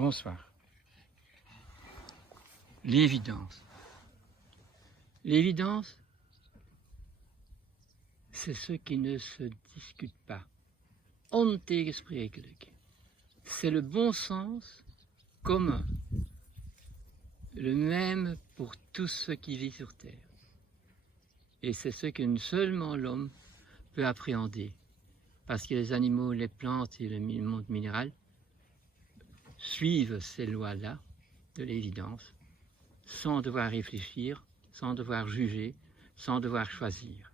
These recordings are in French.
Bonsoir. L'évidence. L'évidence, c'est ce qui ne se discute pas. On tegenspreekelijk. C'est le bon sens commun, le même pour tout ce qui vit sur Terre. Et c'est ce que seulement l'homme peut appréhender, parce que les animaux, les plantes et le monde minéral suivent ces lois-là de l'évidence, sans devoir réfléchir, sans devoir juger, sans devoir choisir.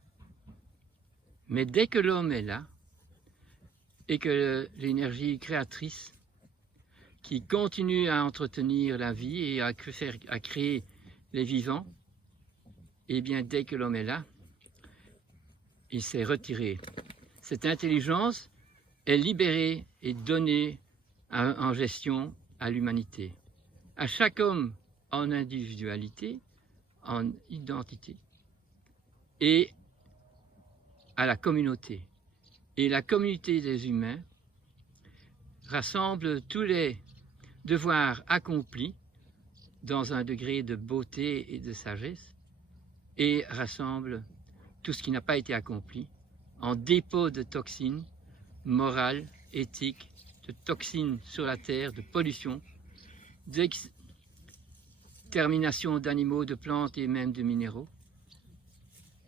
Mais dès que l'homme est là, et que l'énergie créatrice qui continue à entretenir la vie et à créer les vivants, et bien dès que l'homme est là, il s'est retiré. Cette intelligence est libérée et donnée en gestion à l'humanité. À chaque homme en individualité, en identité, et à la communauté. Et la communauté des humains rassemble tous les devoirs accomplis dans un degré de beauté et de sagesse, et rassemble tout ce qui n'a pas été accompli en dépôt de toxines morales, éthiques, de toxines sur la terre, de pollution, d'extermination d'animaux, de plantes et même de minéraux,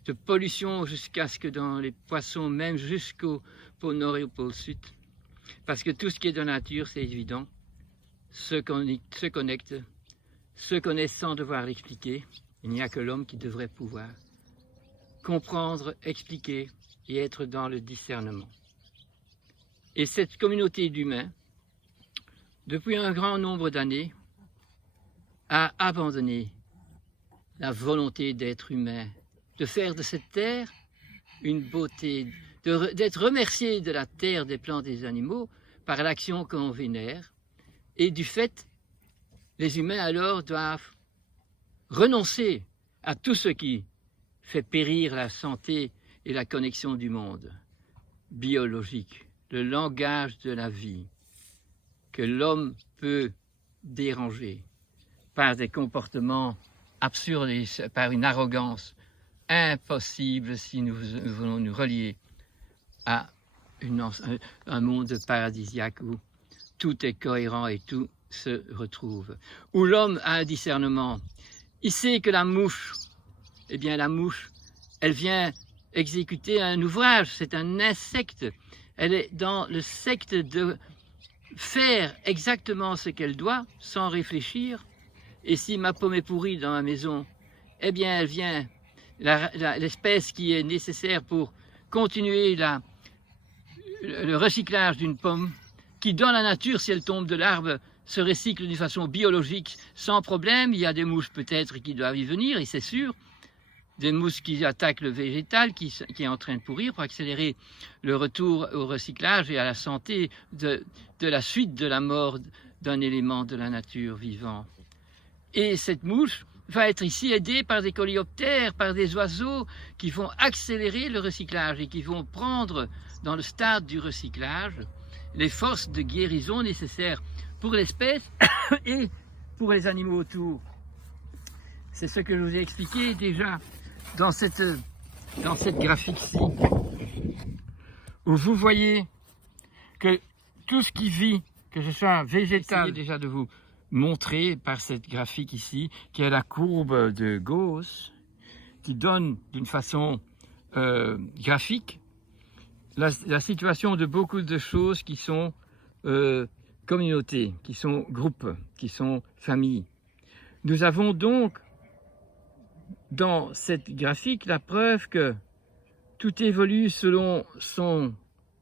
de pollution jusqu'à ce que dans les poissons, même jusqu'au pôle nord et au pôle sud, parce que tout ce qui est de la nature, c'est évident, se connecte, se connaît sans devoir l'expliquer. Il n'y a que l'homme qui devrait pouvoir comprendre, expliquer et être dans le discernement. Et cette communauté d'humains, depuis un grand nombre d'années, a abandonné la volonté d'être humain, de faire de cette terre une beauté, d'être remercié de la terre, des plantes et des animaux par l'action qu'on vénère. Et du fait, les humains alors doivent renoncer à tout ce qui fait périr la santé et la connexion du monde biologique, le langage de la vie, que l'homme peut déranger par des comportements absurdes et par une arrogance impossible si nous voulons nous relier à un monde paradisiaque où tout est cohérent et tout se retrouve, où l'homme a un discernement. Il sait que la mouche, eh bien la mouche, elle vient exécuter un ouvrage, c'est un insecte. Elle est dans le secte de faire exactement ce qu'elle doit, sans réfléchir. Et si ma pomme est pourrie dans ma maison, eh bien elle vient, l'espèce qui est nécessaire pour continuer le recyclage d'une pomme, qui dans la nature, si elle tombe de l'arbre, se recycle d'une façon biologique sans problème. Il y a des mouches peut-être qui doivent y venir, et c'est sûr, des mouches qui attaquent le végétal qui est en train de pourrir pour accélérer le retour au recyclage et à la santé de la suite de la mort d'un élément de la nature vivant. Et cette mouche va être ici aidée par des coléoptères, par des oiseaux qui vont accélérer le recyclage et qui vont prendre dans le stade du recyclage les forces de guérison nécessaires pour l'espèce et pour les animaux autour. C'est ce que je vous ai expliqué déjà dans cette graphique-ci, où vous voyez que tout ce qui vit, que ce soit végétal, déjà de vous montrer par cette graphique ici, qui est la courbe de Gauss, qui donne d'une façon graphique la situation de beaucoup de choses qui sont communautés, qui sont groupes, qui sont familles. Nous avons donc dans cette graphique la preuve que tout évolue selon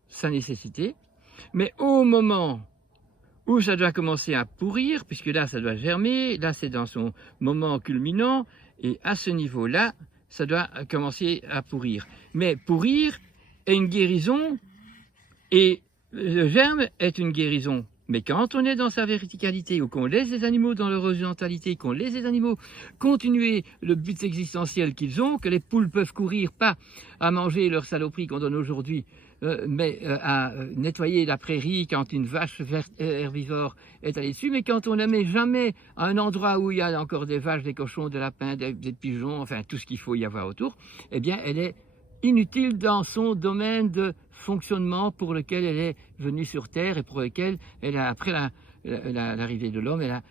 sa nécessité, mais au moment où ça doit commencer à pourrir, puisque là ça doit germer, là c'est dans son moment culminant, et à ce niveau-là, ça doit commencer à pourrir. Mais pourrir est une guérison, et le germe est une guérison. Mais quand on est dans sa verticalité, ou qu'on laisse les animaux dans leur horizontalité, qu'on laisse les animaux continuer le but existentiel qu'ils ont, que les poules peuvent courir pas à manger leurs saloperies qu'on donne aujourd'hui à nettoyer la prairie quand une vache herbivore est allée dessus, mais quand on ne met jamais à un endroit où il y a encore des vaches, des cochons, des lapins, des pigeons, enfin tout ce qu'il faut y avoir autour, eh bien elle est inutile dans son domaine de fonctionnement pour lequel elle est venue sur Terre et pour lequel elle a, après l'arrivée de l'homme, elle a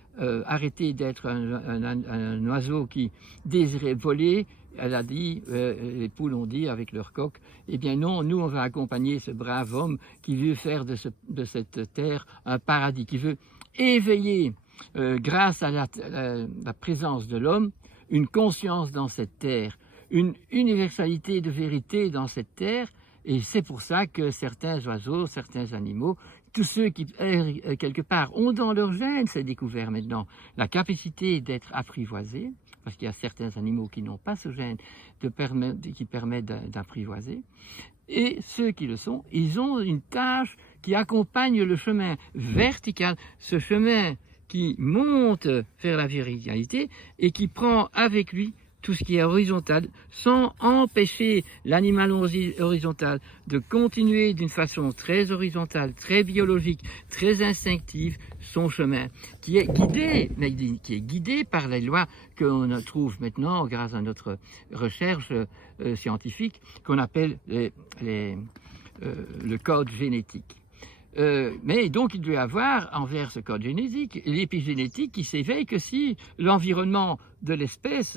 arrêté d'être un oiseau qui désirait voler. Elle a dit, les poules ont dit avec leur coq, eh bien non, nous on va accompagner ce brave homme qui veut faire de cette terre un paradis, qui veut éveiller, grâce à la présence de l'homme, une conscience dans cette terre, une universalité de vérité dans cette terre, et c'est pour ça que certains oiseaux, certains animaux, tous ceux qui, quelque part, ont dans leur gène, c'est découvert maintenant, la capacité d'être apprivoisés, parce qu'il y a certains animaux qui n'ont pas ce gène qui permet d'apprivoiser, et ceux qui le sont, ils ont une tâche qui accompagne le chemin vertical, ce chemin qui monte vers la verticalité et qui prend avec lui tout ce qui est horizontal, sans empêcher l'animal horizontal de continuer d'une façon très horizontale, très biologique, très instinctive, son chemin, qui est guidé par les lois qu'on trouve maintenant grâce à notre recherche scientifique, qu'on appelle le code génétique. Mais donc il doit y avoir envers ce code génétique l'épigénétique qui s'éveille que si l'environnement de l'espèce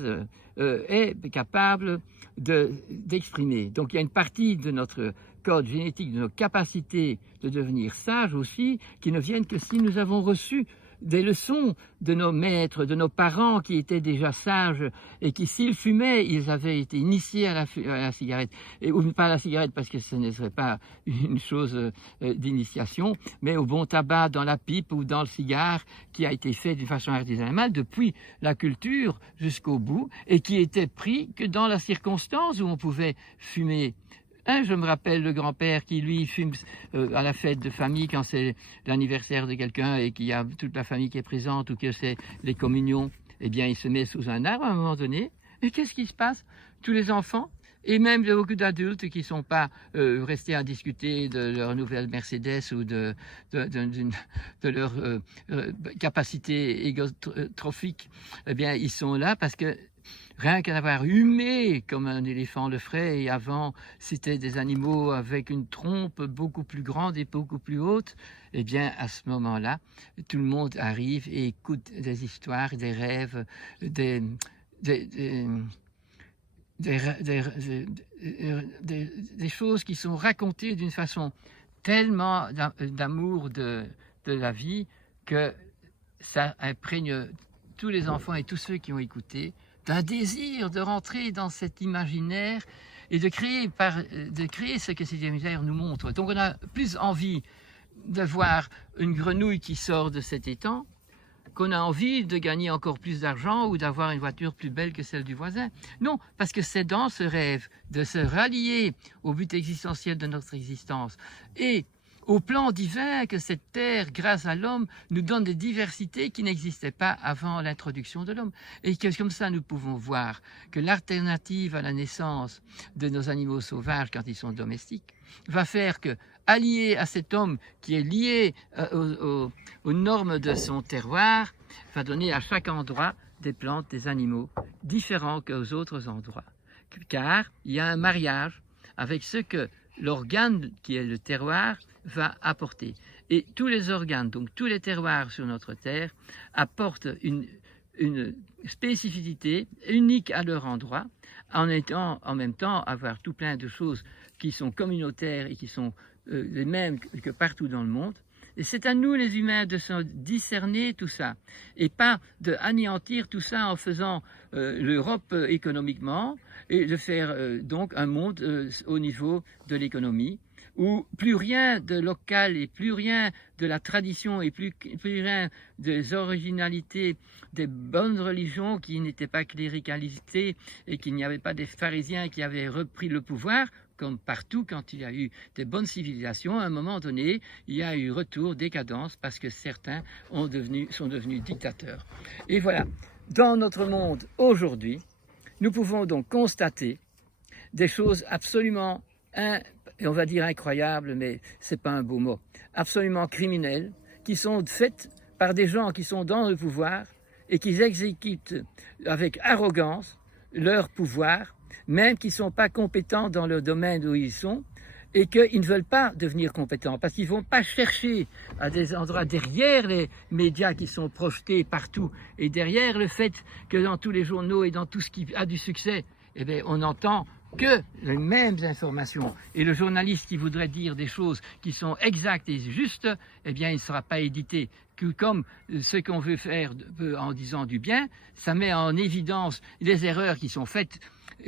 est capable d'exprimer. Donc il y a une partie de notre code génétique, de nos capacités de devenir sages aussi, qui ne viennent que si nous avons reçu des leçons de nos maîtres, de nos parents qui étaient déjà sages et qui, s'ils fumaient, ils avaient été initiés à la cigarette. Ou pas à la cigarette parce que ce ne serait pas une chose d'initiation, mais au bon tabac dans la pipe ou dans le cigare qui a été fait d'une façon artisanale depuis la culture jusqu'au bout et qui était pris que dans la circonstance où on pouvait fumer. Je me rappelle le grand-père qui, lui, fume à la fête de famille quand c'est l'anniversaire de quelqu'un et qu'il y a toute la famille qui est présente ou que c'est les communions. Eh bien, il se met sous un arbre à un moment donné. Et qu'est-ce qui se passe? Tous les enfants, et même beaucoup d'adultes qui ne sont pas restés à discuter de leur nouvelle Mercedes ou de leur capacité égotrophique, eh bien, ils sont là parce que rien qu'à avoir humé comme un éléphant le ferait, et avant c'était des animaux avec une trompe beaucoup plus grande et beaucoup plus haute, eh bien à ce moment-là, tout le monde arrive et écoute des histoires, des rêves, des choses qui sont racontées d'une façon tellement d'amour de la vie que ça imprègne tous les enfants et tous ceux qui ont écouté d'un désir de rentrer dans cet imaginaire et de créer ce que cet imaginaire nous montre. Donc on a plus envie de voir une grenouille qui sort de cet étang qu'on a envie de gagner encore plus d'argent ou d'avoir une voiture plus belle que celle du voisin. Non, parce que c'est dans ce rêve de se rallier au but existentiel de notre existence et au plan divin que cette terre, grâce à l'homme, nous donne des diversités qui n'existaient pas avant l'introduction de l'homme. Et que comme ça, nous pouvons voir que l'alternative à la naissance de nos animaux sauvages quand ils sont domestiques va faire que, allié à cet homme qui est lié aux normes de son terroir, va donner à chaque endroit des plantes, des animaux différents qu'aux autres endroits. Car il y a un mariage avec ce que l'organe qui est le terroir va apporter. Et tous les organes, donc tous les terroirs sur notre terre, apportent une spécificité unique à leur endroit, en étant en même temps avoir tout plein de choses qui sont communautaires et qui sont les mêmes que partout dans le monde. Et c'est à nous les humains de se discerner tout ça et pas d'anéantir tout ça en faisant l'Europe économiquement et de faire donc un monde au niveau de l'économie où plus rien de local et plus rien de la tradition et plus rien des originalités des bonnes religions qui n'étaient pas cléricalisées et qu'il n'y avait pas des pharisiens qui avaient repris le pouvoir, comme partout quand il y a eu des bonnes civilisations, à un moment donné, il y a eu retour, décadence, parce que certains sont devenus dictateurs. Et voilà, dans notre monde aujourd'hui, nous pouvons donc constater des choses absolument et on va dire incroyables, mais ce n'est pas un beau mot, absolument criminelles, qui sont faites par des gens qui sont dans le pouvoir et qui exécutent avec arrogance leur pouvoir, même qu'ils ne sont pas compétents dans le domaine où ils sont, et qu'ils ne veulent pas devenir compétents, parce qu'ils ne vont pas chercher à des endroits derrière les médias qui sont projetés partout, et derrière le fait que dans tous les journaux et dans tout ce qui a du succès, eh bien, on n'entend que les mêmes informations. Et le journaliste qui voudrait dire des choses qui sont exactes et justes, eh bien, il ne sera pas édité. Comme ce qu'on veut faire en disant du bien, ça met en évidence les erreurs qui sont faites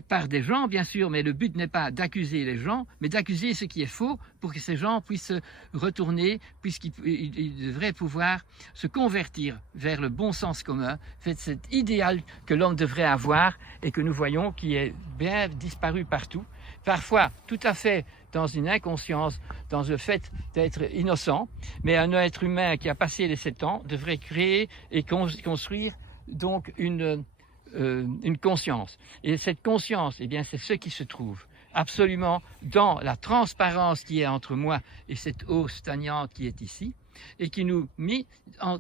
par des gens, bien sûr, mais le but n'est pas d'accuser les gens, mais d'accuser ce qui est faux pour que ces gens puissent retourner, puisqu'ils devraient pouvoir se convertir vers le bon sens commun, vers cet idéal que l'homme devrait avoir et que nous voyons qui est bien disparu partout, parfois tout à fait dans une inconscience, dans le fait d'être innocent, mais un être humain qui a passé les 7 ans devrait créer et construire donc une conscience. Et cette conscience, eh bien, c'est ce qui se trouve absolument dans la transparence qui est entre moi et cette eau stagnante qui est ici, et qui nous met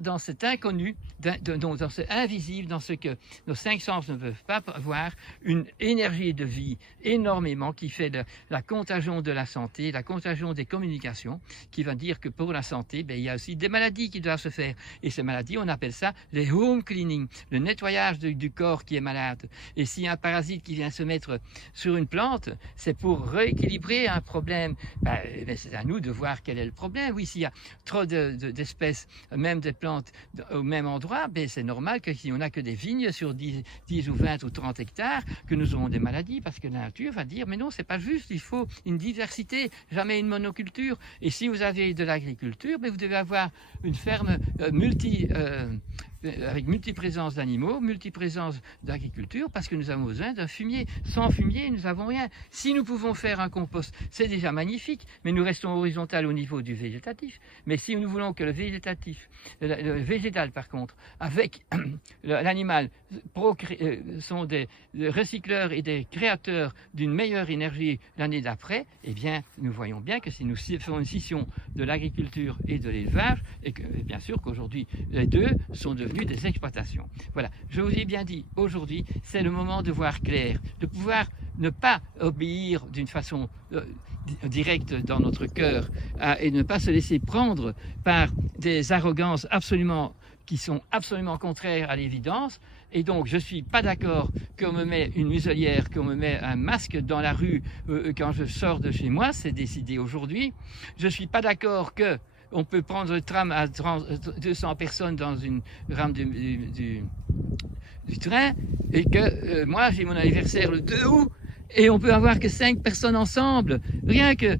dans cet inconnu, dans ce invisible, dans ce que nos 5 sens ne peuvent pas voir, une énergie de vie énormément qui fait la contagion de la santé, la contagion des communications, qui va dire que pour la santé, ben, il y a aussi des maladies qui doivent se faire. Et ces maladies, on appelle ça les home cleaning, le nettoyage du corps qui est malade. Et s'il y a un parasite qui vient se mettre sur une plante, c'est pour rééquilibrer un problème. Ben, c'est à nous de voir quel est le problème. Oui, s'il y a trop d'espèces, même des plantes au même endroit, ben c'est normal que si on n'a que des vignes sur 10 ou 20 ou 30 hectares, que nous aurons des maladies, parce que la nature va dire, mais non, c'est pas juste, il faut une diversité, jamais une monoculture. Et si vous avez de l'agriculture, ben vous devez avoir une ferme avec multiprésence d'animaux, multiprésence d'agriculture, parce que nous avons besoin d'un fumier. Sans fumier, nous n'avons rien. Si nous pouvons faire un compost, c'est déjà magnifique, mais nous restons horizontal au niveau du végétatif. Mais si nous voulons que le végétal par contre, avec l'animal, sont des recycleurs et des créateurs d'une meilleure énergie l'année d'après, eh bien, nous voyons bien que si nous faisons une scission de l'agriculture et de l'élevage, et que bien sûr qu'aujourd'hui, les deux sont devenus des exploitations. Voilà, je vous ai bien dit, aujourd'hui, c'est le moment de voir clair, de pouvoir ne pas obéir d'une façon directe dans notre cœur et ne pas se laisser prendre par des arrogances qui sont absolument contraires à l'évidence. Et donc, je ne suis pas d'accord qu'on me met une muselière, qu'on me met un masque dans la rue quand je sors de chez moi, c'est décidé aujourd'hui. Je ne suis pas d'accord que on peut prendre le tram à 200 personnes dans une rame du train, et que moi, j'ai mon anniversaire le 2 août, et on peut avoir que 5 personnes ensemble. Rien qu'une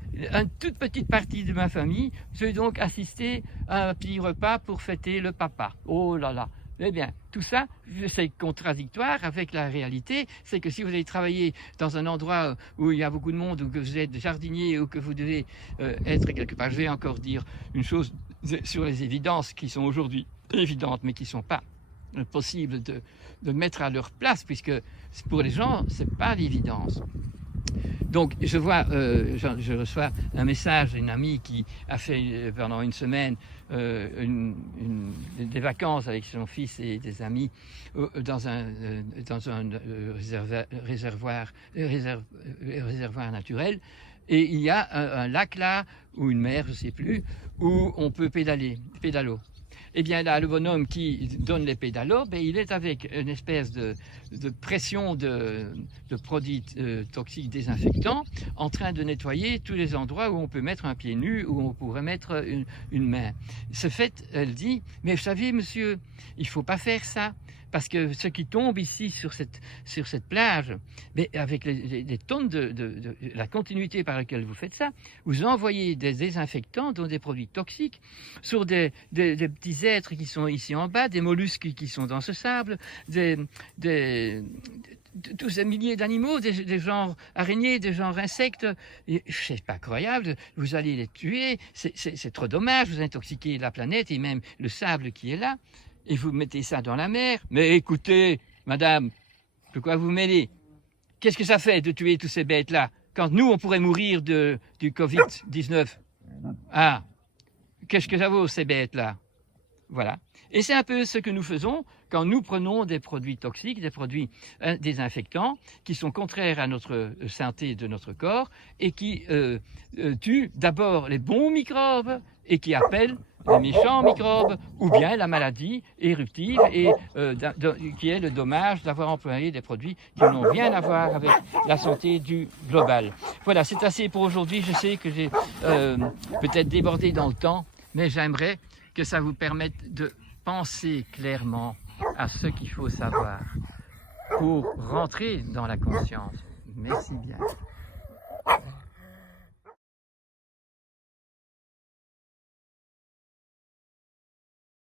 toute petite partie de ma famille, je vais donc assister à un petit repas pour fêter le papa. Oh là là! Eh bien, tout ça, c'est contradictoire avec la réalité. C'est que si vous allez travailler dans un endroit où il y a beaucoup de monde, ou que vous êtes jardinier, ou que vous devez être quelque part, je vais encore dire une chose sur les évidences qui sont aujourd'hui évidentes, mais qui ne sont pas possibles de mettre à leur place, puisque pour les gens, ce n'est pas l'évidence. Donc, je reçois un message d'une amie qui a fait pendant une semaine des vacances avec son fils et des amis dans un réservoir naturel. Et il y a un lac là, ou une mer, je ne sais plus, où on peut pédalo. Eh bien là, le bonhomme qui donne les pédalos, ben, il est avec une espèce de pression de produits toxiques désinfectants en train de nettoyer tous les endroits où on peut mettre un pied nu, où on pourrait mettre une main. Ce fait, elle dit, mais vous savez monsieur, il ne faut pas faire ça. Parce que ce qui tombe ici sur cette plage, mais avec les tonnes de la continuité par laquelle vous faites ça, vous envoyez des désinfectants, dont des produits toxiques, sur des petits êtres qui sont ici en bas, des mollusques qui sont dans ce sable, tous ces milliers d'animaux, des genres araignées, des genres insectes. C'est pas croyable, vous allez les tuer, c'est trop dommage, vous intoxiquez la planète et même le sable qui est là. Et vous mettez ça dans la mer. Mais écoutez, madame, de quoi vous mêlez? Qu'est-ce que ça fait de tuer tous ces bêtes-là? quand nous, on pourrait mourir du Covid-19. Ah, qu'est-ce que ça vaut ces bêtes-là? Voilà. Et c'est un peu ce que nous faisons quand nous prenons des produits toxiques, des produits désinfectants qui sont contraires à notre santé de notre corps et qui tuent d'abord les bons microbes et qui appellent les méchants microbes ou bien la maladie éruptive et qui est le dommage d'avoir employé des produits qui n'ont rien à voir avec la santé du global. Voilà, c'est assez pour aujourd'hui. Je sais que j'ai peut-être débordé dans le temps, mais j'aimerais que ça vous permette de penser clairement à ce qu'il faut savoir pour rentrer dans la conscience. Merci bien.